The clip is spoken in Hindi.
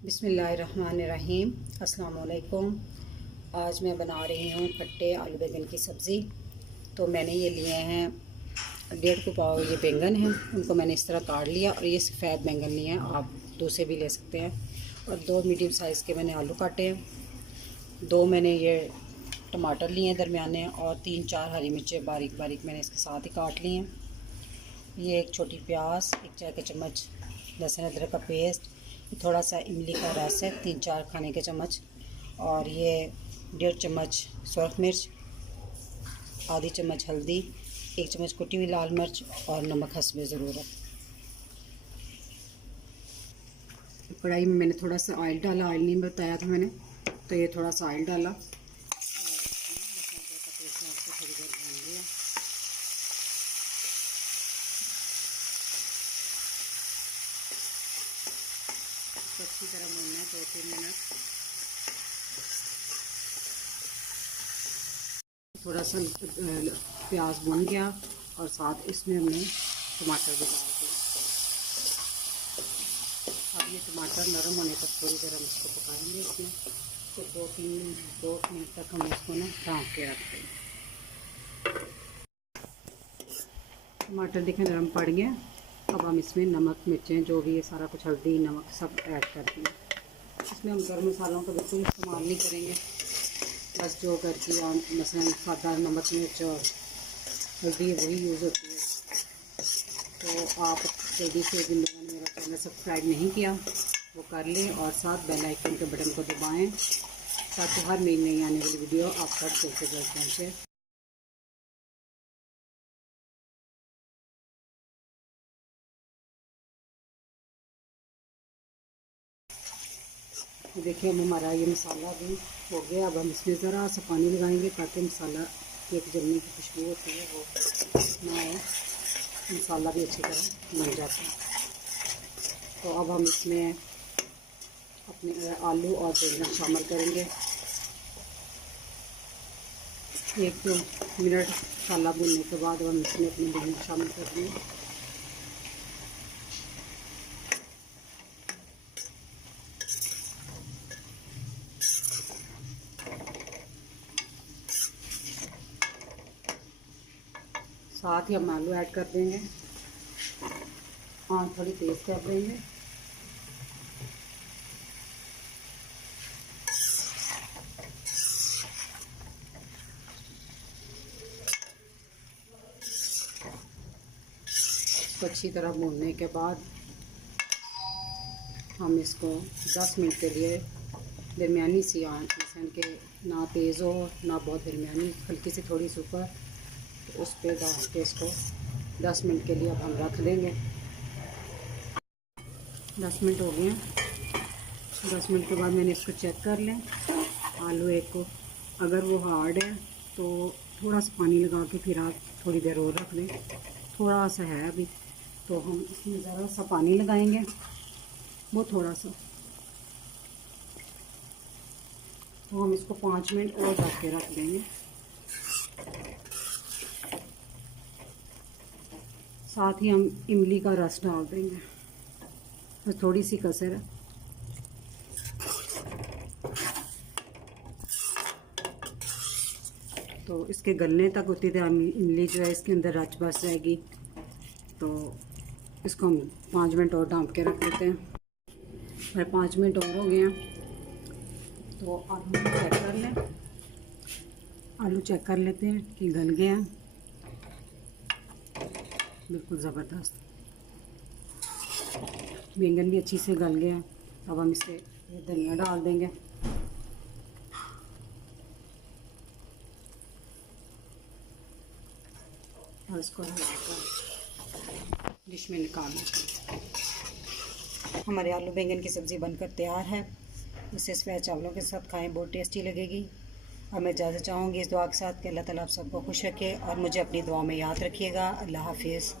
बिस्मिल्लाहिर्रहमानिर्रहीम। अस्सलाम वालेकुम। आज मैं बना रही हूँ खट्टे आलू बैंगन की सब्ज़ी। तो मैंने ये लिए हैं 1.5 पाव ये बैंगन हैं, उनको मैंने इस तरह काट लिया। और ये सफ़ेद बैंगन लिए हैं, आप दूसरे भी ले सकते हैं। और 2 मीडियम साइज़ के मैंने आलू काटे हैं। 2 मैंने ये टमाटर लिए हैं दरमियाने, और 3-4 हरी मिर्चें बारीक बारीक मैंने इसके साथ ही काट ली हैं। ये एक छोटी प्याज, 1 चाय का चम्मच लहसुन अदरक का पेस्ट, थोड़ा सा इमली का रस है 3-4 खाने के चम्मच, और ये 1.5 चम्मच सुरख मिर्च, आधी चम्मच हल्दी, 1 चम्मच कुटी हुई लाल मिर्च, और नमक हस्बे ज़रूरत। कढ़ाई में मैंने थोड़ा सा ऑयल डाला, ऑयल नहीं बताया था मैंने, तो ये थोड़ा सा ऑयल डाला और थोड़ी देर भून लिया। अच्छी तरह भूनना है 2-3 मिनट। थोड़ा सा प्याज भून गया और साथ इसमें हमने टमाटर भी डाल दिए। अब ये टमाटर नरम होने तक थोड़ी देर हम इसको पकाएंगे इसमें। तो 2 मिनट तक हम इसको ना ढाँप के रख देंगे। टमाटर देखें नरम पड़ गया। अब हम इसमें नमक, मिर्चें, जो भी है सारा कुछ, हल्दी, नमक सब ऐड कर देंगे। इसमें हम गर्म मसालों का बिल्कुल इस्तेमाल नहीं करेंगे, बस जो घर की मसलन सादा नमक, मिर्च और हल्दी वही यूज़ होती है। तो आप जल्दी से जिन लोगों ने मेरा चैनल सब्सक्राइब नहीं किया वो कर लें, और साथ बेल आइकन के बटन को दबाएं ताकि हर नई आने वाली वीडियो आप तक जल्द से जल्द पहुँचे। देखिए अब हमारा ये मसाला भी हो गया। अब हम इसमें ज़रा सा पानी लगाएंगे ताकि मसाला की एक जलने की खुशबू होती है वो ना आए, मसाला भी अच्छी तरह बन जाता है। तो अब हम इसमें अपने आलू और बैंगन शामिल करेंगे। 1-2 मिनट मसाला भूनने के बाद हम इसमें अपने बैंगन शामिल कर देंगे। साथ ही हम आलू ऐड कर देंगे। हाँ, थोड़ी तेज़ कर देंगे। इसको अच्छी तरह भूनने के बाद हम इसको 10 मिनट के लिए दरमियानी सी आंच, जैसे कि ना तेज़ हो ना बहुत दरमियानी, हल्की सी थोड़ी सी ऊपर, तो उस पर डाल के इसको 10 मिनट के लिए अब हम रख देंगे। 10 मिनट हो गए हैं। 10 मिनट के बाद मैंने इसको चेक कर लें आलू एक को। अगर वो हार्ड है तो थोड़ा सा पानी लगा के फिर आप थोड़ी देर और रख दें। थोड़ा सा है अभी, तो हम इसमें ज़रा सा पानी लगाएंगे, वो थोड़ा सा। तो हम इसको 5 मिनट और ढक के रख देंगे। साथ ही हम इमली का रस डाल देंगे, बस थोड़ी सी कसर है। तो इसके गलने तक होती थी इमली जो है इसके अंदर रच बस जाएगी। तो इसको हम 5 मिनट और ढाँप के रख देते हैं। और 5 मिनट और हो गए हैं, तो अब हम चेक कर लें, आलू चेक कर लेते हैं कि गल गए हैं। बिल्कुल ज़बरदस्त, बैंगन भी अच्छी से गल गया है। अब हम इसे धनिया डाल देंगे। और इसको डिश में निकाल लेते हैं। हमारे आलू बैंगन की सब्ज़ी बनकर तैयार है। इसे सफ़ेद चावलों के साथ खाएं, बहुत टेस्टी लगेगी। और मैं इजाज़त चाहूँगी इस दुआ के साथ कि अल्लाह ताला आप सबको खुश रखे, और मुझे अपनी दुआ में याद रखिएगा। अल्लाह हाफिज़।